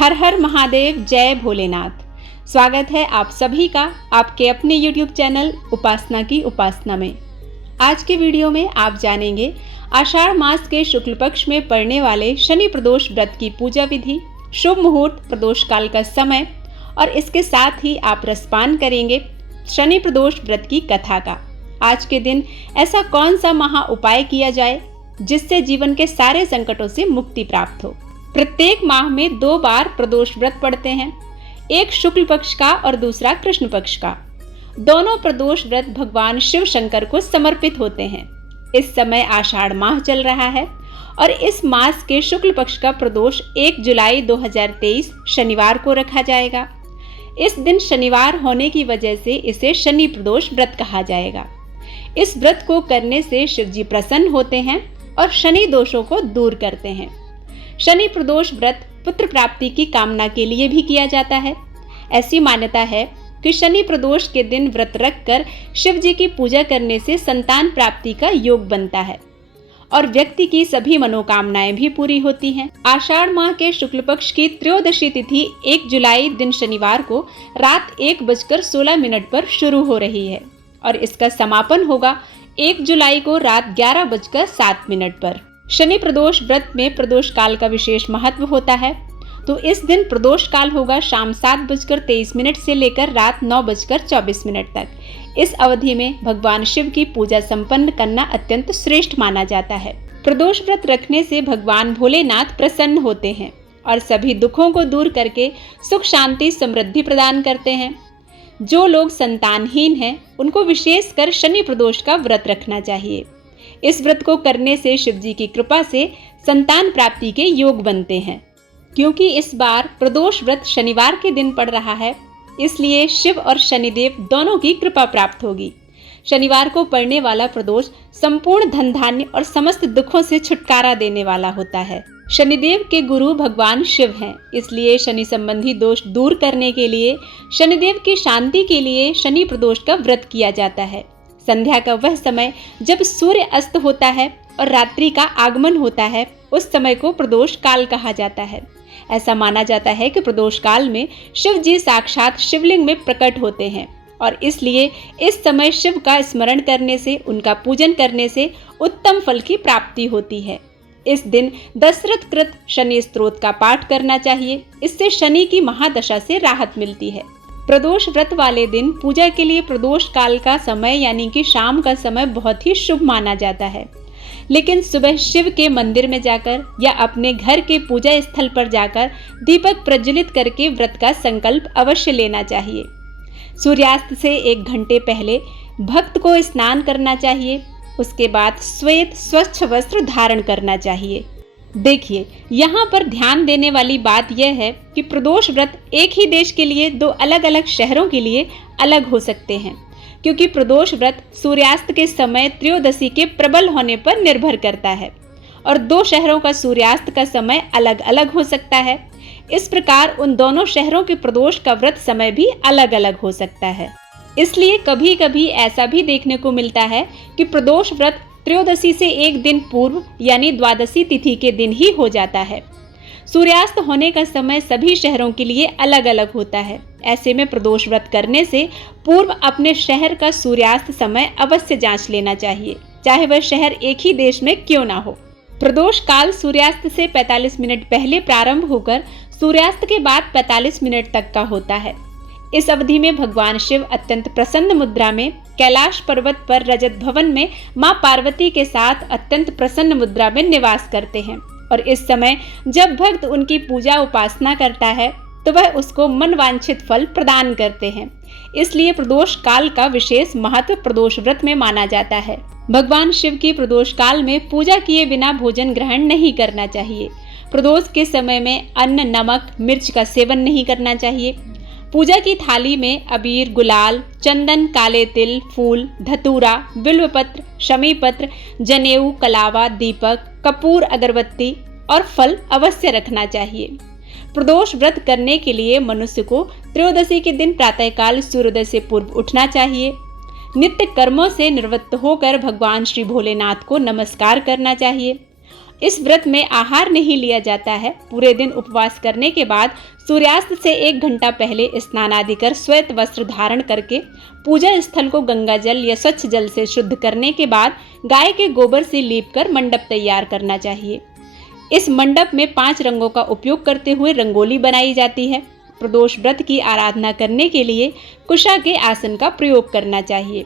हर हर महादेव, जय भोलेनाथ। स्वागत है आप सभी का आपके अपने YouTube चैनल उपासना की उपासना में। आज के वीडियो में आप जानेंगे आषाढ़ मास के शुक्ल पक्ष में पड़ने वाले शनि प्रदोष व्रत की पूजा विधि, शुभ मुहूर्त, प्रदोष काल का समय और इसके साथ ही आप रसपान करेंगे शनि प्रदोष व्रत की कथा का। आज के दिन ऐसा कौन सा महा उपाय किया जाए जिससे जीवन के सारे संकटों से मुक्ति प्राप्त हो। प्रत्येक माह में 2 बार प्रदोष व्रत पड़ते हैं, एक शुक्ल पक्ष का और दूसरा कृष्ण पक्ष का। दोनों प्रदोष व्रत भगवान शिव शंकर को समर्पित होते हैं। इस समय आषाढ़ माह चल रहा है और इस मास के शुक्ल पक्ष का प्रदोष 1 जुलाई 2023 शनिवार को रखा जाएगा। इस दिन शनिवार होने की वजह से इसे शनि प्रदोष व्रत कहा जाएगा। इस व्रत को करने से शिव जी प्रसन्न होते हैं और शनि दोषों को दूर करते हैं। शनि प्रदोष व्रत पुत्र प्राप्ति की कामना के लिए भी किया जाता है। ऐसी मान्यता है कि शनि प्रदोष के दिन व्रत रखकर शिव जी की पूजा करने से संतान प्राप्ति का योग बनता है और व्यक्ति की सभी मनोकामनाएं भी पूरी होती हैं। आषाढ़ माह के शुक्ल पक्ष की त्रयोदशी तिथि 1 जुलाई दिन शनिवार को रात 1:16 पर शुरू हो रही है और इसका समापन होगा 1 जुलाई को रात 11:07 पर। शनि प्रदोष व्रत में प्रदोष काल का विशेष महत्व होता है, तो इस दिन प्रदोष काल होगा शाम 7:23 से लेकर रात 9:24 तक। इस अवधि में भगवान शिव की पूजा संपन्न करना अत्यंत श्रेष्ठ माना जाता है। प्रदोष व्रत रखने से भगवान भोलेनाथ प्रसन्न होते हैं और सभी दुखों को दूर करके सुख शांति समृद्धि प्रदान करते हैं। जो लोग संतानहीन हैं उनको विशेषकर शनि प्रदोष का व्रत रखना चाहिए। इस व्रत को करने से शिव जी की कृपा से संतान प्राप्ति के योग बनते हैं। क्योंकि इस बार प्रदोष व्रत शनिवार के दिन पड़ रहा है, इसलिए शिव और शनिदेव दोनों की कृपा प्राप्त होगी। शनिवार को पड़ने वाला प्रदोष संपूर्ण धन धान्य और समस्त दुखों से छुटकारा देने वाला होता है। शनिदेव के गुरु भगवान शिव हैं, इसलिए शनि संबंधी दोष दूर करने के लिए, शनिदेव की शांति के लिए शनि प्रदोष का व्रत किया जाता है। संध्या का वह समय जब सूर्य अस्त होता है और रात्रि का आगमन होता है, उस समय को प्रदोष काल कहा जाता है। ऐसा माना जाता है कि प्रदोष काल में शिव जी साक्षात शिवलिंग में प्रकट होते हैं और इसलिए इस समय शिव का स्मरण करने से, उनका पूजन करने से उत्तम फल की प्राप्ति होती है। इस दिन दशरथ कृत शनि स्तोत्र का पाठ करना चाहिए, इससे शनि की महादशा से राहत मिलती है। प्रदोष व्रत वाले दिन पूजा के लिए प्रदोष काल का समय यानी कि शाम का समय बहुत ही शुभ माना जाता है, लेकिन सुबह शिव के मंदिर में जाकर या अपने घर के पूजा स्थल पर जाकर दीपक प्रज्वलित करके व्रत का संकल्प अवश्य लेना चाहिए। सूर्यास्त से 1 घंटे पहले भक्त को स्नान करना चाहिए, उसके बाद श्वेत स्वच्छ वस्त्र धारण करना चाहिए। देखिए, यहाँ पर ध्यान देने वाली बात यह है कि प्रदोष व्रत एक ही देश के लिए 2 अलग अलग शहरों के लिए अलग हो सकते हैं, क्योंकि प्रदोष व्रत सूर्यास्त के समय त्रयोदशी के प्रबल होने पर निर्भर करता है और 2 शहरों का सूर्यास्त का समय अलग अलग हो सकता है। इस प्रकार उन दोनों शहरों के प्रदोष का व्रत समय भी अलग अलग हो सकता है। इसलिए कभी कभी ऐसा भी देखने को मिलता है कि प्रदोष व्रत त्रयोदशी से 1 दिन पूर्व यानी द्वादशी तिथि के दिन ही हो जाता है। सूर्यास्त होने का समय सभी शहरों के लिए अलग अलग होता है। ऐसे में प्रदोष व्रत करने से पूर्व अपने शहर का सूर्यास्त समय अवश्य जांच लेना चाहिए, चाहे वह शहर एक ही देश में क्यों ना हो। प्रदोष काल सूर्यास्त से 45 मिनट पहले प्रारंभ होकर सूर्यास्त के बाद 45 मिनट तक का होता है। इस अवधि में भगवान शिव अत्यंत प्रसन्न मुद्रा में कैलाश पर्वत पर रजत भवन में मां पार्वती के साथ अत्यंत प्रसन्न मुद्रा में निवास करते हैं और इस समय जब भक्त उनकी पूजा उपासना करता है तो वह उसको मनवांछित फल प्रदान करते हैं। इसलिए प्रदोष काल का विशेष महत्व प्रदोष व्रत में माना जाता है। भगवान शिव की प्रदोष काल में पूजा किए बिना भोजन ग्रहण नहीं करना चाहिए। प्रदोष के समय में अन्न, नमक, मिर्च का सेवन नहीं करना चाहिए। पूजा की थाली में अबीर, गुलाल, चंदन, काले तिल, फूल, धतूरा, बिल्वपत्र, शमी पत्र, जनेऊ, कलावा, दीपक, कपूर, अगरबत्ती और फल अवश्य रखना चाहिए। प्रदोष व्रत करने के लिए मनुष्य को त्रयोदशी के दिन प्रातःकाल सूर्योदय से पूर्व उठना चाहिए। नित्य कर्मों से निवृत्त होकर भगवान श्री भोलेनाथ को नमस्कार करना चाहिए। इस व्रत में आहार नहीं लिया जाता है। पूरे दिन उपवास करने के बाद सूर्यास्त से 1 घंटा पहले स्नान आदि कर श्वेत वस्त्र धारण करके पूजा स्थल को गंगा जल या स्वच्छ जल से शुद्ध करने के बाद गाय के गोबर से लीपकर मंडप तैयार करना चाहिए। इस मंडप में 5 रंगों का उपयोग करते हुए रंगोली बनाई जाती है। प्रदोष व्रत की आराधना करने के लिए कुशा के आसन का प्रयोग करना चाहिए।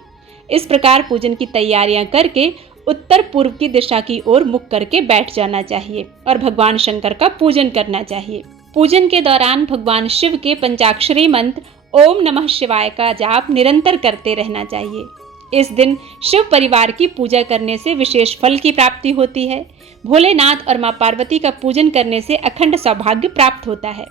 इस प्रकार पूजन की तैयारियां करके उत्तर पूर्व की दिशा की ओर मुख करके बैठ जाना चाहिए और भगवान शंकर का पूजन करना चाहिए। पूजन के दौरान भगवान शिव के पंचाक्षरी मंत्र ओम नमः शिवाय का जाप निरंतर करते रहना चाहिए। इस दिन शिव परिवार की पूजा करने से विशेष फल की प्राप्ति होती है। भोलेनाथ और मां पार्वती का पूजन करने से अखंड सौभाग्य प्राप्त होता है।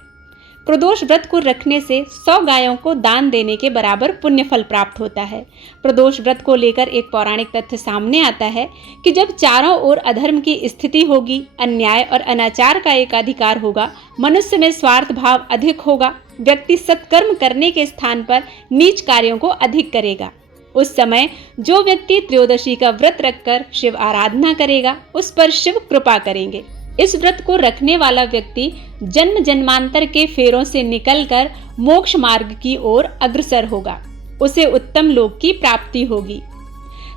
प्रदोष व्रत को रखने से 100 गायों को दान देने के बराबर पुण्य फल प्राप्त होता है। प्रदोष व्रत को लेकर एक पौराणिक तथ्य सामने आता है कि जब चारों ओर अधर्म की स्थिति होगी, अन्याय और अनाचार का एकाधिकार होगा, मनुष्य में स्वार्थ भाव अधिक होगा, व्यक्ति सत्कर्म करने के स्थान पर नीच कार्यों को अधिक करेगा, उस समय जो व्यक्ति त्रयोदशी का व्रत रखकर शिव आराधना करेगा उस पर शिव कृपा करेंगे। इस व्रत को रखने वाला व्यक्ति जन्म जन्मांतर के फेरों से निकलकर मोक्ष मार्ग की ओर अग्रसर होगा, उसे उत्तम लोक की प्राप्ति होगी।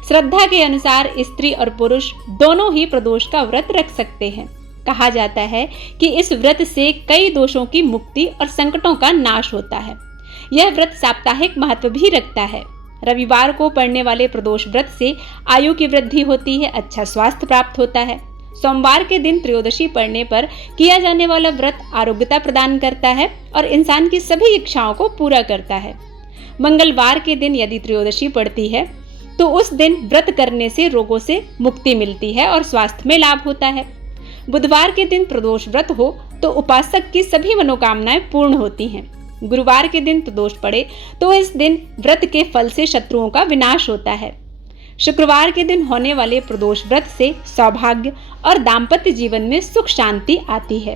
श्रद्धा के अनुसार स्त्री और पुरुष दोनों ही प्रदोष का व्रत रख सकते हैं। कहा जाता है कि इस व्रत से कई दोषों की मुक्ति और संकटों का नाश होता है। यह व्रत साप्ताहिक महत्व भी रखता है। रविवार को पड़ने वाले प्रदोष व्रत से आयु की वृद्धि होती है, अच्छा स्वास्थ्य प्राप्त होता है। सोमवार के दिन त्रयोदशी पड़ने पर किया जाने वाला व्रत आरोग्यता प्रदान करता है और इंसान की सभी इच्छाओं को पूरा करता है। मंगलवार के दिन यदि त्रयोदशी पड़ती है तो उस दिन व्रत करने से रोगों से मुक्ति मिलती है और स्वास्थ्य में लाभ होता है। बुधवार के दिन प्रदोष व्रत हो तो उपासक की सभी मनोकामनाएं पूर्ण होती हैं। गुरुवार के दिन प्रदोष पड़े तो इस दिन व्रत के फल से शत्रुओं का विनाश होता है। शुक्रवार के दिन होने वाले प्रदोष व्रत से सौभाग्य और दाम्पत्य जीवन में सुख शांति आती है।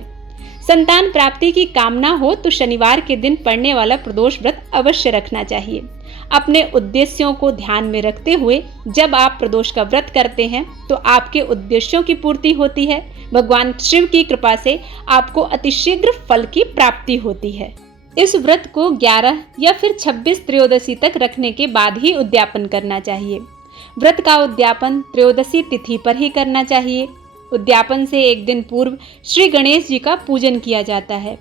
संतान प्राप्ति की कामना हो तो शनिवार के दिन पड़ने वाला प्रदोष व्रत अवश्य रखना चाहिए। अपने उद्देश्यों को ध्यान में रखते हुए जब आप प्रदोष का व्रत करते हैं तो आपके उद्देश्यों की पूर्ति होती है। भगवान शिव की कृपा से आपको अतिशीघ्र फल की प्राप्ति होती है। इस व्रत को 11 या फिर 26 त्रयोदशी तक रखने के बाद ही उद्यापन करना चाहिए। व्रत का उद्यापन त्रयोदशी तिथि पर ही करना चाहिए। उद्यापन से एक दिन पूर्व श्री गणेश जी का पूजन किया जाता है।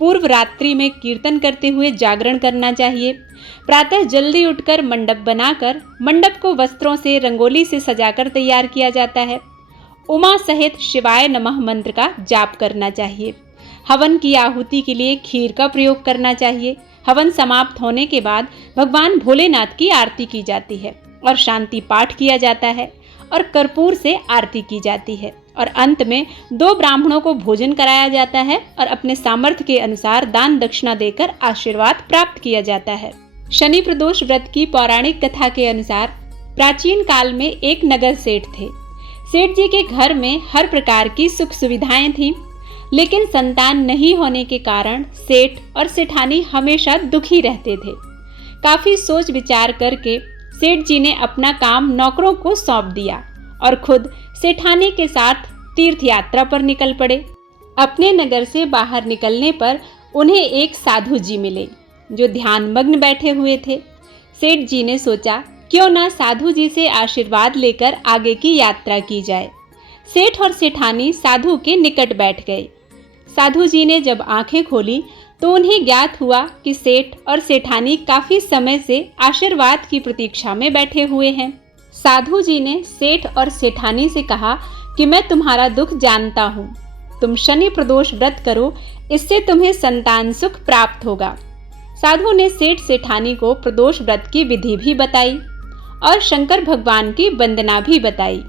पूर्व रात्रि में कीर्तन करते हुए जागरण करना चाहिए। प्रातः जल्दी उठकर मंडप बनाकर मंडप को वस्त्रों से रंगोली से सजाकर तैयार किया जाता है। उमा सहित शिवाय नमः मंत्र का जाप करना चाहिए। हवन की आहुति के लिए खीर का प्रयोग करना चाहिए। हवन समाप्त होने के बाद भगवान भोलेनाथ की आरती की जाती है और शांति पाठ किया जाता है और कर्पूर से आरती की जाती है और अंत में 2 ब्राह्मणों को भोजन कराया जाता है और अपने सामर्थ्य के अनुसार दान दक्षिणा देकर आशीर्वाद प्राप्त किया जाता है। शनि प्रदोष व्रत की पौराणिक कथा के अनुसार प्राचीन काल में एक नगर सेठ थे। सेठ जी के घर में हर प्रकार की सुख सुविधाएं थीं, लेकिन संतान नहीं होने के कारण सेठ और सेठानी हमेशा दुखी रहते थे। काफी सोच विचार करके सेठ जी ने अपना काम नौकरों को सौंप दिया और खुद सेठानी के साथ तीर्थ यात्रा पर निकल पड़े। अपने नगर से बाहर निकलने पर उन्हें एक साधु जी मिले जो ध्यान मग्न बैठे हुए थे। सेठ जी ने सोचा क्यों ना साधु जी से आशीर्वाद लेकर आगे की यात्रा की जाए। सेठ और सेठानी साधु के निकट बैठ गए। साधु जी ने जब आंखें खोली तो उन्हें ज्ञात हुआ कि सेठ और सेठानी काफी समय से आशीर्वाद की प्रतीक्षा में बैठे हुए हैं। साधु जी ने सेठ और सेठानी से कहा कि मैं तुम्हारा दुख जानता हूँ, तुम शनि प्रदोष व्रत करो, इससे तुम्हें संतान सुख प्राप्त होगा। साधु ने सेठ सेठानी को प्रदोष व्रत की विधि भी बताई और शंकर भगवान की वंदना भी बताई।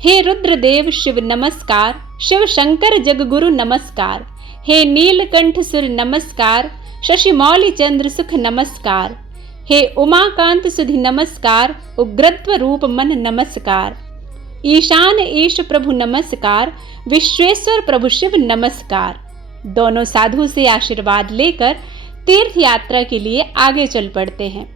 हे रुद्रदेव शिव नमस्कार, शिव शंकर जगगुरु नमस्कार, हे नीलकंठ सुर नमस्कार, शशिमौलि चंद्र सुख नमस्कार, हे उमाकांत सुधि नमस्कार, उग्रत्व रूप मन नमस्कार, ईशान ईश प्रभु नमस्कार, विश्वेश्वर प्रभु शिव नमस्कार। दोनों साधु से आशीर्वाद लेकर तीर्थ यात्रा के लिए आगे चल पड़ते हैं।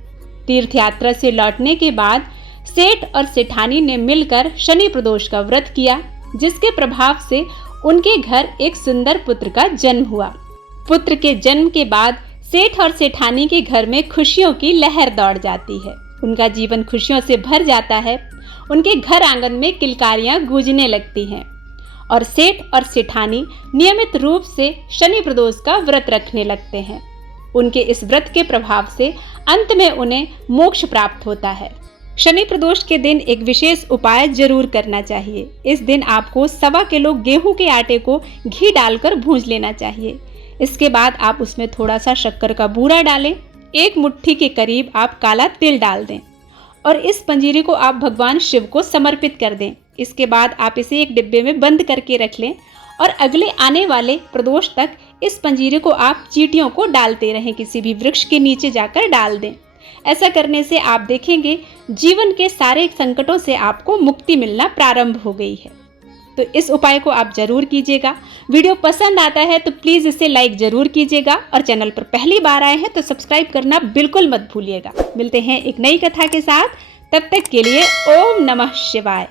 तीर्थ यात्रा से लौटने के बाद सेठ और सेठानी ने मिलकर शनि प्रदोष का व्रत किया, जिसके प्रभाव से उनके घर एक सुंदर पुत्र का जन्म हुआ। पुत्र के जन्म के बाद सेठ और सेठानी के घर में खुशियों की लहर दौड़ जाती है। उनका जीवन खुशियों से भर जाता है। उनके घर आंगन में किलकारियां गूंजने लगती हैं और सेठ और सेठानी नियमित रूप से शनि प्रदोष का व्रत रखने लगते हैं। उनके इस व्रत के प्रभाव से अंत में उन्हें मोक्ष प्राप्त होता है। शनि प्रदोष के दिन एक विशेष उपाय जरूर करना चाहिए। इस दिन आपको 1.25 किलो गेहूं के आटे को घी डालकर भूंज लेना चाहिए। इसके बाद आप उसमें थोड़ा सा शक्कर का बूरा डालें। 1 मुट्ठी के करीब आप काला तिल डाल दें और इस पंजीरी को आप भगवान शिव को समर्पित कर दें। इसके बाद आप इसे एक डिब्बे में बंद करके रख लें और अगले आने वाले प्रदोष तक इस पंजीरे को आप चींटियों को डालते रहें। किसी भी वृक्ष के नीचे जाकर डाल दें। ऐसा करने से आप देखेंगे जीवन के सारे संकटों से आपको मुक्ति मिलना प्रारंभ हो गई है। तो इस उपाय को आप जरूर कीजिएगा। वीडियो पसंद आता है तो प्लीज़ इसे लाइक जरूर कीजिएगा और चैनल पर पहली बार आए हैं तो सब्सक्राइब करना बिल्कुल मत भूलिएगा। मिलते हैं एक नई कथा के साथ, तब तक के लिए ओम नमः शिवाय।